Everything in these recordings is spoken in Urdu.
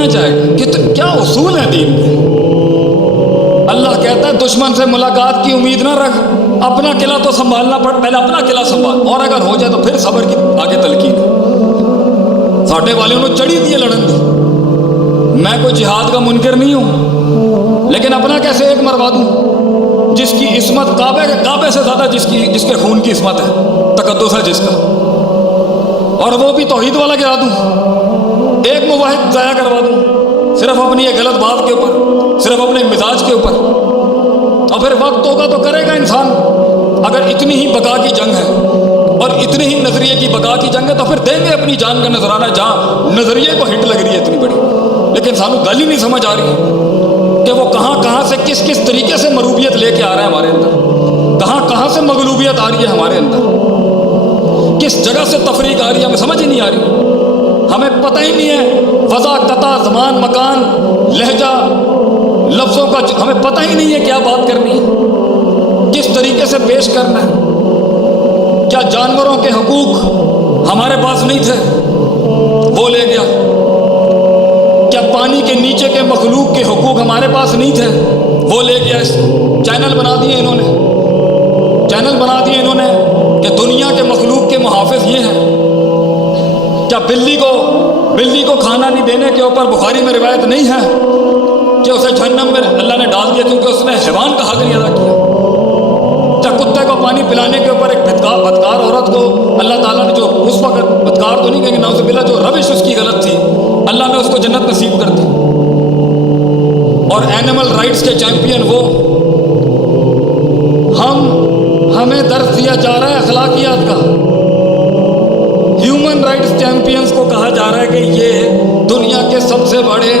کہاں جائے گا؟ کیا اصول ہے دین کے؟ اللہ کہتا ہے دشمن سے ملاقات کی امید نہ رکھ، اپنا قلعہ تو سنبھالنا پڑ، پہلے اپنا قلعہ سنبھال، اور اگر ہو جائے تو پھر صبر کی آگے تلقین۔ ساٹھے والوں نے چڑھی دی لڑن دی۔ میں کوئی جہاد کا منکر نہیں ہوں، لیکن اپنا کیسے ایک مروا دوں جس کی عصمت کعبے سے زیادہ جس کے خون کی عصمت ہے، تقدس ہے جس کا، اور وہ بھی توحید والا گرا دوں، ایک موحد ضائع کروا دوں صرف اپنی ایک غلط بات کے اوپر، صرف اپنے مزاج کے اوپر۔ اور پھر وقت ہوگا تو کرے گا انسان۔ اگر اتنی ہی بقا کی جنگ ہے اور اتنی ہی نظریے کی بقا کی جنگ ہے تو پھر دیں گے اپنی جان کا نذرانہ، جہاں نظریے کو ہٹ لگ رہی ہے اتنی بڑی۔ لیکن سانو گل ہی نہیں سمجھ آ رہی کہ وہ کہاں سے کس طریقے سے مروبیت لے کے آ رہا ہے ہمارے اندر، کہاں سے مغلوبیت آ رہی ہے ہمارے اندر، کس جگہ سے تفریق آ رہی ہے، ہمیں سمجھ ہی نہیں آ رہی۔ ہمیں پتہ ہی نہیں ہے فضا، قطع، زمان، مکان، لہجہ، لفظوں کا ہمیں پتہ ہی نہیں ہے کیا بات کرنی ہے، کس طریقے سے پیش کرنا ہے۔ کیا جانوروں کے حقوق ہمارے پاس نہیں تھے؟ وہ لے گیا۔ کیا پانی کے نیچے کے مخلوق کے حقوق ہمارے پاس نہیں تھے؟ وہ لے گیا۔ چینل بنا دیے انہوں نے کہ دنیا کے مخلوق کے محافظ یہ ہیں۔ کیا بلی کو کھانا نہیں دینے کے اوپر بخاری میں روایت نہیں ہے کہ اسے جہنم میں اللہ نے ڈال دیا کیونکہ اس نے حیوان کا حق نہیں ادا کیا؟ کیا کتے کو پانی پلانے کے اوپر ایک بدکار عورت کو اللہ تعالیٰ نے جو اس وقت بدکار تو نہیں کہیں گے نعوذ باللہ، جو روش اس کی غلط تھی، اللہ نے اس کو جنت نصیب کر دی؟ اور اینیمل رائٹس کے چیمپئن وہ، ہمیں درس دیا جا رہا ہے اخلاقیات کا۔ ہیومن رائٹس چیمپئنز کو کہا جا رہا ہے کہ یہ دنیا کے سب سے بڑے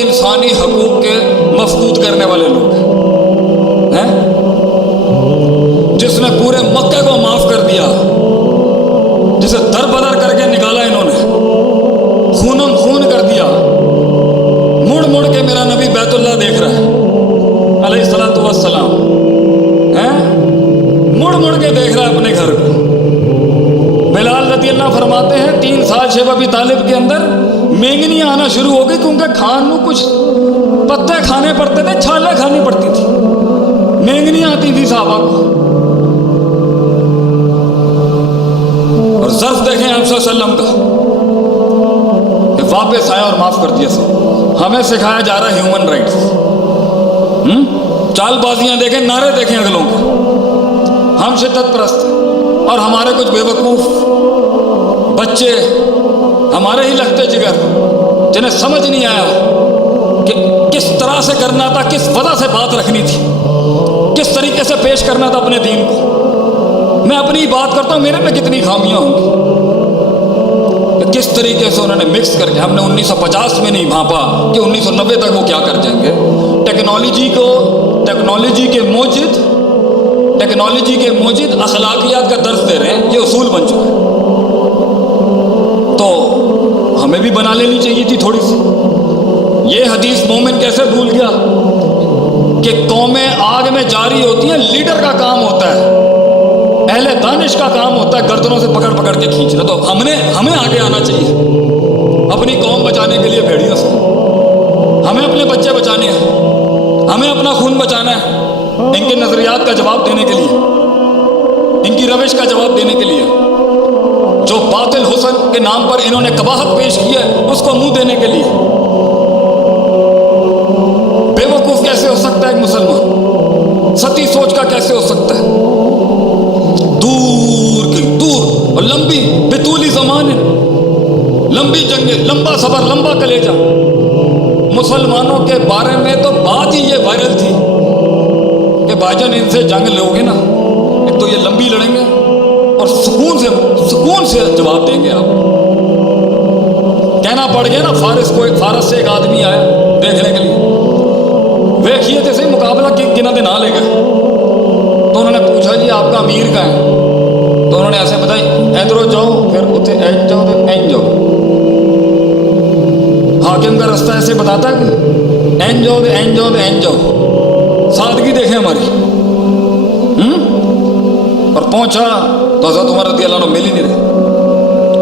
انسانی حقوق کے مفقود کرنے والے لوگ ہیں، جس نے پورے مکے کو معاف کر دیا، جسے در بدر کر کے نکالا انہوں نے، خونم خون کر دیا۔ مڑ کے میرا نبی بیت اللہ دیکھ رہا ہے علیہ الصلوۃ والسلام، مڑ کے دیکھ رہا ہے اپنے گھر کو۔ بلال رضی اللہ فرماتے ہیں 3 سال شیب ابی طالب کے اندر مینگنیاں آنا شروع ہو گئی، کیونکہ کھان نو کچھ پتے کھانے پڑتے تھے، چھالیں کھانی پڑتی تھی، مینگنیاں آتی تھی صحابہ کو۔ اور ظرف دیکھیں آپ صلی اللہ علیہ وسلم کا کہ واپس آیا اور معاف کر دیا سب۔ ہمیں سکھایا جا رہا ہے ہیومن رائٹس۔ چال بازیاں دیکھیں، نعرے دیکھیں اگلوں کے۔ ہم شدت پرست ہیں اور ہمارے کچھ بے وقوف بچے، ہمارے ہی لگتے جگر، جنہیں سمجھ نہیں آیا کہ کس طرح سے کرنا تھا، کس وجہ سے بات رکھنی تھی، کس طریقے سے پیش کرنا تھا اپنے دین کو۔ میں اپنی بات کرتا ہوں، میرے میں کتنی خامیاں ہوں گی، کس طریقے سے انہوں نے مکس کر کے۔ ہم نے 1950 میں نہیں بھانپا کہ 1990 تک وہ کیا کر جائیں گے۔ ٹیکنالوجی کے موجد اخلاقیات کا درس دے رہے ہیں، یہ اصول بن چکا ہے۔ تو ہمیں بھی بنا لینی چاہیے تھی تھوڑی سی۔ یہ حدیث مومن کیسے بھول گیا کہ قومیں آگ میں جاری ہوتی ہیں، لیڈر کا کام ہوتا ہے، اہل دانش کا کام ہوتا ہے گردنوں سے پکڑ کے کھینچنا۔ تو ہمیں آگے آنا چاہیے اپنی قوم بچانے کے لیے بھیڑیوں سے۔ ہمیں اپنے بچے بچانے ہیں، ہمیں اپنا خون بچانا ہے، ان کے نظریات کا جواب دینے کے لیے، ان کی روش کا جواب دینے کے لیے، جو باطل حسن کے نام پر انہوں نے قباحت پیش کی ہے اس کو منہ دینے کے لیے۔ بے وقوف کیسے ہو سکتا ہے ایک مسلمان؟ ستی سوچ کا کیسے ہو سکتا ہے؟ دور اور لمبی بطولی زمان، لمبی جنگیں، لمبا صبر، لمبا کلیجہ۔ مسلمانوں کے بارے میں تو بات ہی یہ وائرل تھی کہ بھائی جان ان سے جنگ لوگے نا، ایک تو یہ لمبی لڑیں گے اور سکون سے جواب دیں گے آپ۔ کہنا پڑ گیا نا، فارس سے ایک آدمی آیا دیکھنے کے لیے، دیکھیے جیسے مقابلہ کنا دن آ لے گا۔ تو انہوں نے پوچھا جی آپ کا امیر کا ہے؟ تو انہوں نے ایسے بتائی ادھر جاؤ، پھر اتنے این جاؤ، پھر این جاؤ۔ حاکم کا رستہ ایسے بتاتا ہے کہ این جاؤ، این جاؤ، این جاؤ۔ سادگی دیکھیں ہماری۔ اور پہنچا تو حضرت عمر رضی اللہ عنہ مل ہی نہیں رہے۔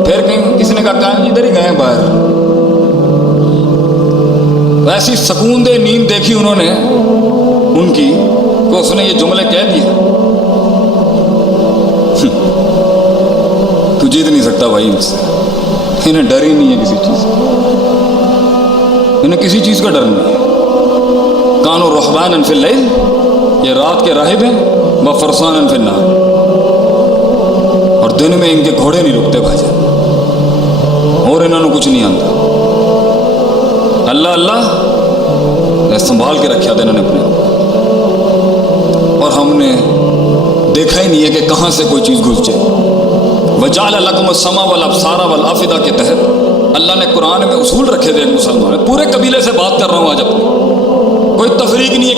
پھر کہیں کسی نے کہا ادھر ہی گئے باہر۔ ایسی سکون دہ نیند دیکھی انہوں نے ان کی کہ اس نے یہ جملے کہہ دیے. تو جیت نہیں سکتا بھائی ان سے. انہیں ڈر ہی نہیں ہے کسی چیز کا, انہیں کسی چیز کا ڈر نہیں ہے. کانوا رہبانا فی اللیل, یہ رات کے راہب ہیں, وفرسانا فی النہار, اور دن میں ان کے گھوڑے نہیں رکتے بھائی جان, اور انہوں نے کچھ نہیں آتا. اللہ اللہ سنبھال کے رکھا تھا انہوں نے اپنے آپ, اور ہم نے دیکھا ہی نہیں ہے کہ کہاں سے کوئی چیز گھس جائے. وَجَعَلَ لَكُمُ السَّمْعَ وَالْأَبْصَارَ وَالْأَفْئِدَةَ کے تحت اللہ نے قرآن میں اصول رکھے تھے. ایک مسلمان پورے قبیلے سے بات کر رہا ہوں آج اپنے, کوئی تفریق نہیں ہے,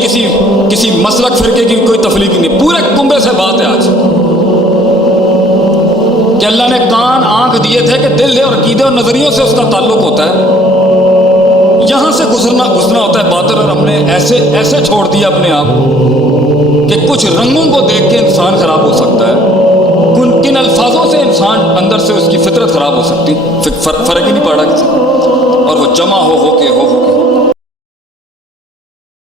کسی مسلک فرقے کی کوئی تفریق نہیں, پورے کنبے سے بات ہے آج کہ اللہ نے کان آنکھ دیے تھے کہ دل ہے اور عقیدے اور نظریوں سے اس کا تعلق ہوتا ہے, یہاں سے گزرنا ہوتا ہے باطل, اور ہم نے ایسے چھوڑ دیا اپنے آپ کہ کچھ رنگوں کو دیکھ کے انسان خراب ہو سکتا ہے, کن الفاظوں سے انسان اندر سے اس کی فطرت خراب ہو سکتی, فرق ہی نہیں پڑا کسی, اور وہ جمع ہو کے